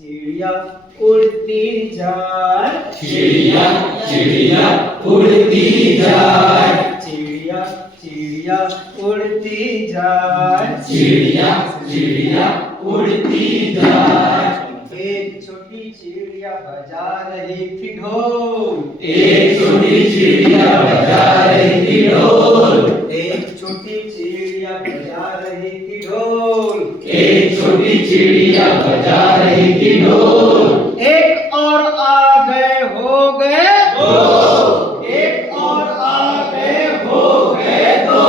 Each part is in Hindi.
चिड़िया उड़ती जाए, चिड़िया चिड़िया उड़ती जाए, चिड़िया चिड़िया उड़ती जाए, चिड़िया चिड़िया उड़ती जाए। एक छोटी चिड़िया बजा रही थी ढोल, एक छोटी चिड़िया बजा रही थी ढोल, एक छोटी चिड़िया बजा रही थी ढोल, एक छोटी चिड़िया बजा रही थी ढोल। एक और आ गए हो गए दो, एक और आ गए हो गए दो।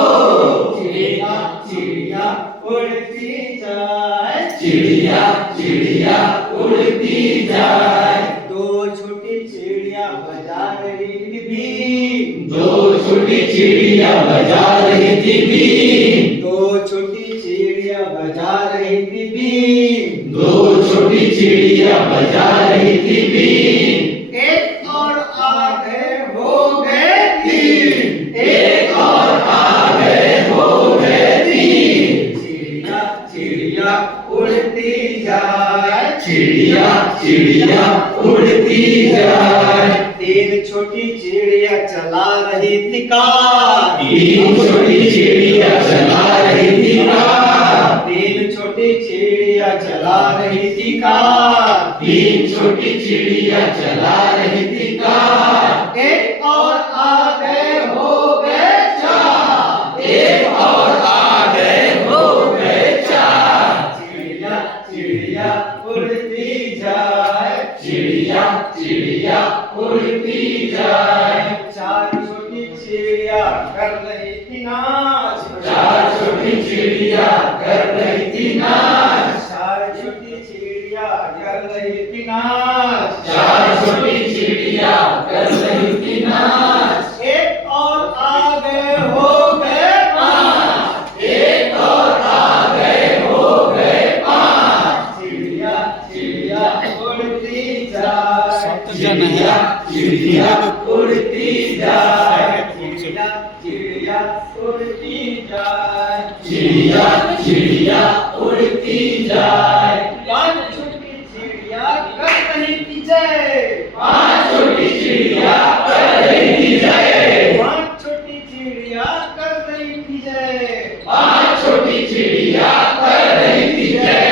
चिड़िया चिड़िया उड़ती जाए, चिड़िया चिड़िया उड़ती जाए। दो छोटी चिड़िया बजा रही थी बीन, दो छोटी चिड़िया बजा रही थी बीन, दो छोटी चिड़िया बजा रही थी बीन। दो छोटी चिड़िया बजा रही थी बीन। एक और आ गए हो गए तीन, एक और आ गए हो गए तीन। चिड़िया चिड़िया उड़ती जाए, चिड़िया चिड़िया उड़ती जाए। तीन छोटी चिड़िया चला रही थी कार, तीन छोटी चिड़िया चला रही थी कार, तीन छोटी चिड़िया चला रही थी कार। तीन छोटी चिड़िया चला रही थी कार। एक और आ गए हो गए चार, एक और आ गए हो गए चार। चिड़िया चिड़िया उड़ती जाए, चिड़िया चिड़िया उड़ती जाए। चार छोटी चिड़िया कर रही थी नाच, चार छोटी चिड़िया कर रही थी नाच, चार छोटी चिड़िया कर रही थी नाच। चार छोटी चिड़िया कर रही थी नाच। एक और आ गए हो गए पाँच, एक और आ गए हो गए पाँच। चिड़िया चिड़िया उड़ती जाए, चिड़िया चिड़िया उड़ती जाए। चिड़िया चिड़िया उड़ती जाए। चिड़िया चिड़िया उड़ती जाए। पाँच छोटी चिड़िया कर रही थी जय, पांच छोटी चिड़िया कर रही थी जय, पाँच छोटी चिड़िया कर रही थी जय। पांच छोटी चिड़िया कर रही थी जय।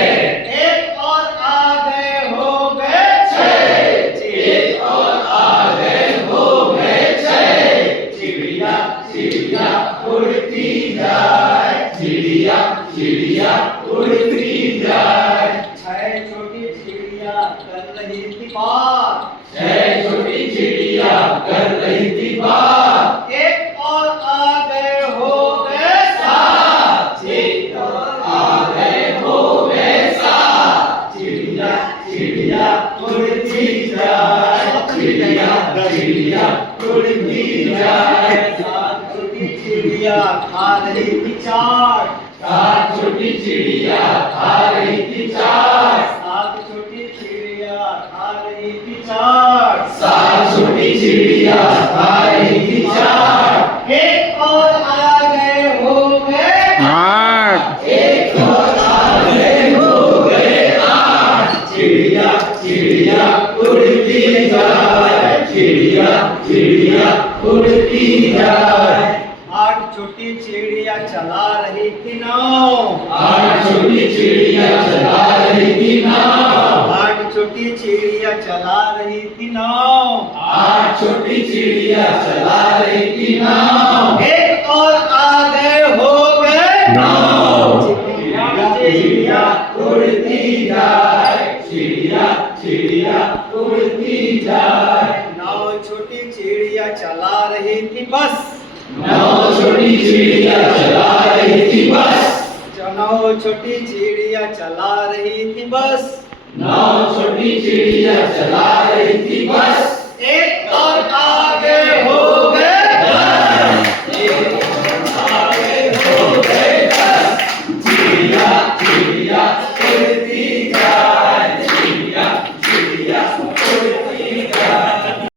एक और आ गए हो गए छह, एक और आ गए हो गए छह। चिड़िया चिड़िया उड़ती जाए, चिड़िया चिड़िया उड़ती जाए। छह छोटी चिड़िया कर रही थी बात, छह छोटी चिड़िया कर रही थी बात। एक और आ गए हो गए सात, एक और आ गए हो गए सात। चिड़िया चिड़िया उड़ती जाए, चिड़िया चिड़िया उड़ती जाए। सात छोटी चिड़िया खा रही थी चाट, चार छोटी चिड़िया खा रही थी चाट, सात छोटी चिड़िया खा रही थी चाट। सात छोटी चिड़िया खा रही थी चाट। एक और आ गए हो गए आठ, एक और आ गए हो गए आठ। चिड़िया चिड़िया उड़ती जाए, चिड़िया चिड़िया उड़ती जाए। आठ छोटी चिड़िया चला रही थी नाव, आठ छोटी चिड़िया चला रही थी नाव, आठ छोटी चिड़िया चला रही थी नाव। आठ छोटी चिड़िया चला रही थी नाव। एक और आ गए हो गए नाव। चिड़िया चिड़िया उड़ती जाए, चिड़िया चिड़िया उड़ती जाए। नौ छोटी चिड़िया चला रही थी बस, नौ छोटी चिड़िया चला रही थी बस, नौ छोटी चिड़िया चला रही थी बस। नौ छोटी चिड़िया चला रही थी बस।